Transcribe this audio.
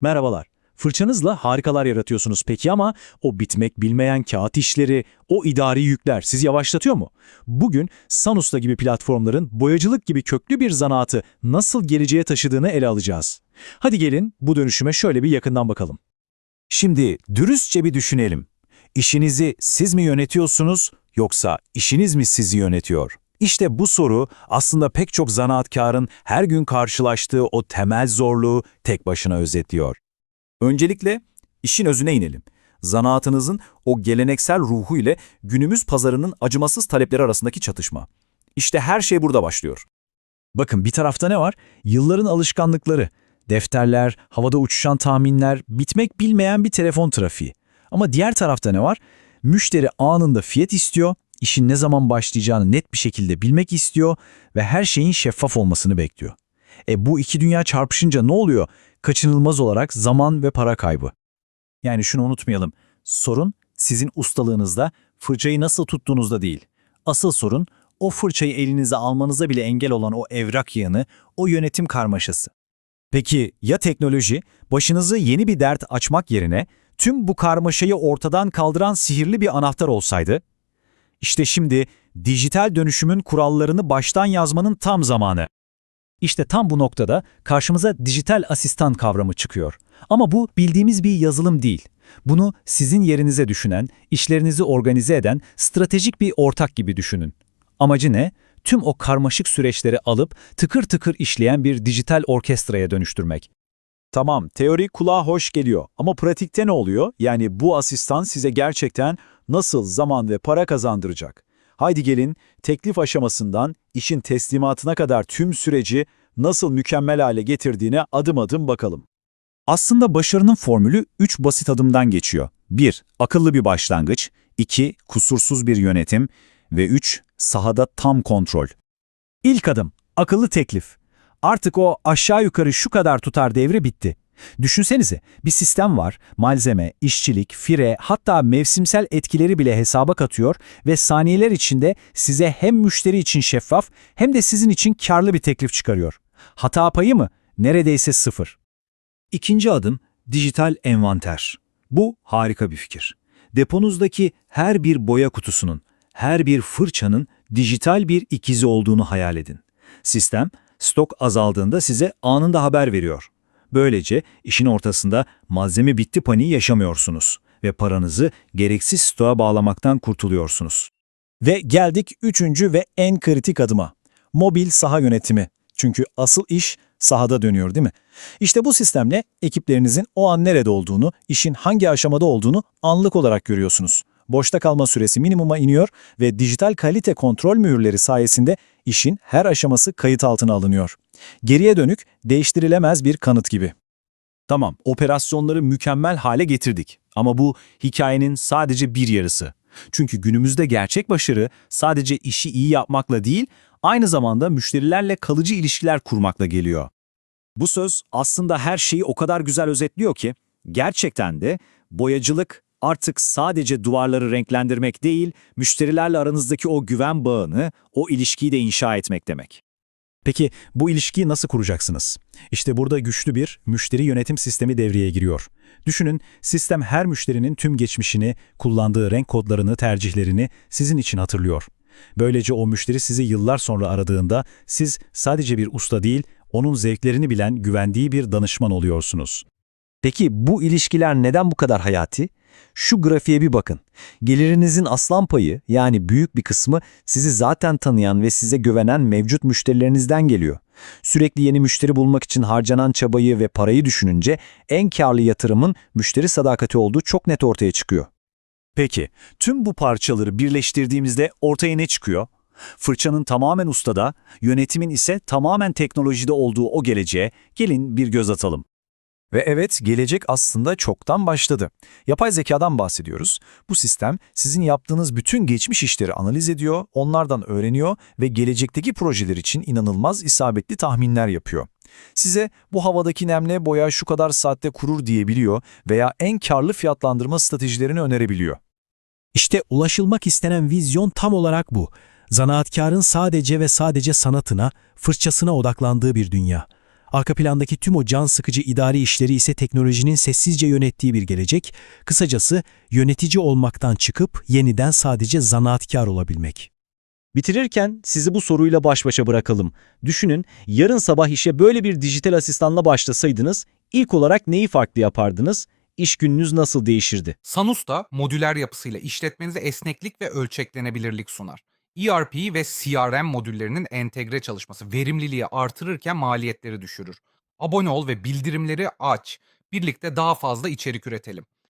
Merhabalar. Fırçanızla harikalar yaratıyorsunuz peki ama o bitmek bilmeyen kağıt işleri, o idari yükler sizi yavaşlatıyor mu? Bugün Sanusta gibi platformların boyacılık gibi köklü bir zanaatı nasıl geleceğe taşıdığını ele alacağız. Hadi gelin bu dönüşüme şöyle bir yakından bakalım. Şimdi dürüstçe bir düşünelim. İşinizi siz mi yönetiyorsunuz yoksa işiniz mi sizi yönetiyor? İşte bu soru aslında pek çok zanaatkarın her gün karşılaştığı o temel zorluğu tek başına özetliyor. Öncelikle işin özüne inelim. Zanaatınızın o geleneksel ruhu ile günümüz pazarının acımasız talepleri arasındaki çatışma. İşte her şey burada başlıyor. Bakın bir tarafta ne var? Yılların alışkanlıkları. Defterler, havada uçuşan tahminler, bitmek bilmeyen bir telefon trafiği. Ama diğer tarafta ne var? Müşteri anında fiyat istiyor, işin ne zaman başlayacağını net bir şekilde bilmek istiyor ve her şeyin şeffaf olmasını bekliyor. E bu iki dünya çarpışınca ne oluyor? Kaçınılmaz olarak zaman ve para kaybı. Yani şunu unutmayalım. Sorun sizin ustalığınızda, fırçayı nasıl tuttuğunuzda değil. Asıl sorun o fırçayı elinize almanıza bile engel olan o evrak yığını, o yönetim karmaşası. Peki ya teknoloji başınızı yeni bir dert açmak yerine tüm bu karmaşayı ortadan kaldıran sihirli bir anahtar olsaydı? İşte şimdi dijital dönüşümün kurallarını baştan yazmanın tam zamanı. İşte tam bu noktada karşımıza dijital asistan kavramı çıkıyor. Ama bu bildiğimiz bir yazılım değil. Bunu sizin yerinize düşünen, işlerinizi organize eden stratejik bir ortak gibi düşünün. Amacı ne? Tüm o karmaşık süreçleri alıp tıkır tıkır işleyen bir dijital orkestraya dönüştürmek. Tamam, teori kulağa hoş geliyor ama pratikte ne oluyor? Yani bu asistan size gerçekten nasıl zaman ve para kazandıracak? Haydi gelin teklif aşamasından işin teslimatına kadar tüm süreci nasıl mükemmel hale getirdiğine adım adım bakalım. Aslında başarının formülü 3 basit adımdan geçiyor. 1. Akıllı bir başlangıç. 2. Kusursuz bir yönetim. Ve 3. Sahada tam kontrol. İlk adım, akıllı teklif. Artık o aşağı yukarı şu kadar tutar devri bitti. Düşünsenize, bir sistem var, malzeme, işçilik, fire, hatta mevsimsel etkileri bile hesaba katıyor ve saniyeler içinde size hem müşteri için şeffaf hem de sizin için karlı bir teklif çıkarıyor. Hata payı mı? Neredeyse sıfır. İkinci adım, dijital envanter. Bu harika bir fikir. Deponuzdaki her bir boya kutusunun, her bir fırçanın dijital bir ikizi olduğunu hayal edin. Sistem, stok azaldığında size anında haber veriyor. Böylece işin ortasında malzeme bitti paniği yaşamıyorsunuz ve paranızı gereksiz stoğa bağlamaktan kurtuluyorsunuz. Ve geldik üçüncü ve en kritik adıma. Mobil saha yönetimi. Çünkü asıl iş sahada dönüyor değil mi? İşte bu sistemle ekiplerinizin o an nerede olduğunu, işin hangi aşamada olduğunu anlık olarak görüyorsunuz. Boşta kalma süresi minimuma iniyor ve dijital kalite kontrol mühürleri sayesinde işin her aşaması kayıt altına alınıyor. Geriye dönük değiştirilemez bir kanıt gibi. Tamam, operasyonları mükemmel hale getirdik. Ama bu hikayenin sadece bir yarısı. Çünkü günümüzde gerçek başarı sadece işi iyi yapmakla değil, aynı zamanda müşterilerle kalıcı ilişkiler kurmakla geliyor. Bu söz aslında her şeyi o kadar güzel özetliyor ki, gerçekten de boyacılık artık sadece duvarları renklendirmek değil, müşterilerle aranızdaki o güven bağını, o ilişkiyi de inşa etmek demek. Peki bu ilişkiyi nasıl kuracaksınız? İşte burada güçlü bir müşteri yönetim sistemi devreye giriyor. Düşünün, sistem her müşterinin tüm geçmişini, kullandığı renk kodlarını, tercihlerini sizin için hatırlıyor. Böylece o müşteri sizi yıllar sonra aradığında siz sadece bir usta değil, onun zevklerini bilen, güvendiği bir danışman oluyorsunuz. Peki bu ilişkiler neden bu kadar hayati? Şu grafiğe bir bakın. Gelirinizin aslan payı yani büyük bir kısmı sizi zaten tanıyan ve size güvenen mevcut müşterilerinizden geliyor. Sürekli yeni müşteri bulmak için harcanan çabayı ve parayı düşününce en karlı yatırımın müşteri sadakati olduğu çok net ortaya çıkıyor. Peki, tüm bu parçaları birleştirdiğimizde ortaya ne çıkıyor? Fırçanın tamamen ustada, yönetimin ise tamamen teknolojide olduğu o geleceğe gelin bir göz atalım. Ve evet, gelecek aslında çoktan başladı. Yapay zekadan bahsediyoruz. Bu sistem sizin yaptığınız bütün geçmiş işleri analiz ediyor, onlardan öğreniyor ve gelecekteki projeler için inanılmaz isabetli tahminler yapıyor. Size bu havadaki nemle boya şu kadar saatte kurur diyebiliyor veya en karlı fiyatlandırma stratejilerini önerebiliyor. İşte ulaşılmak istenen vizyon tam olarak bu. Zanaatkarın sadece ve sadece sanatına, fırçasına odaklandığı bir dünya. Arka plandaki tüm o can sıkıcı idari işleri ise teknolojinin sessizce yönettiği bir gelecek. Kısacası yönetici olmaktan çıkıp yeniden sadece zanaatkar olabilmek. Bitirirken sizi bu soruyla baş başa bırakalım. Düşünün, yarın sabah işe böyle bir dijital asistanla başlasaydınız, ilk olarak neyi farklı yapardınız? İş gününüz nasıl değişirdi? Sanus da modüler yapısıyla işletmenize esneklik ve ölçeklenebilirlik sunar. ERP ve CRM modüllerinin entegre çalışması verimliliği artırırken maliyetleri düşürür. Abone ol ve bildirimleri aç. Birlikte daha fazla içerik üretelim.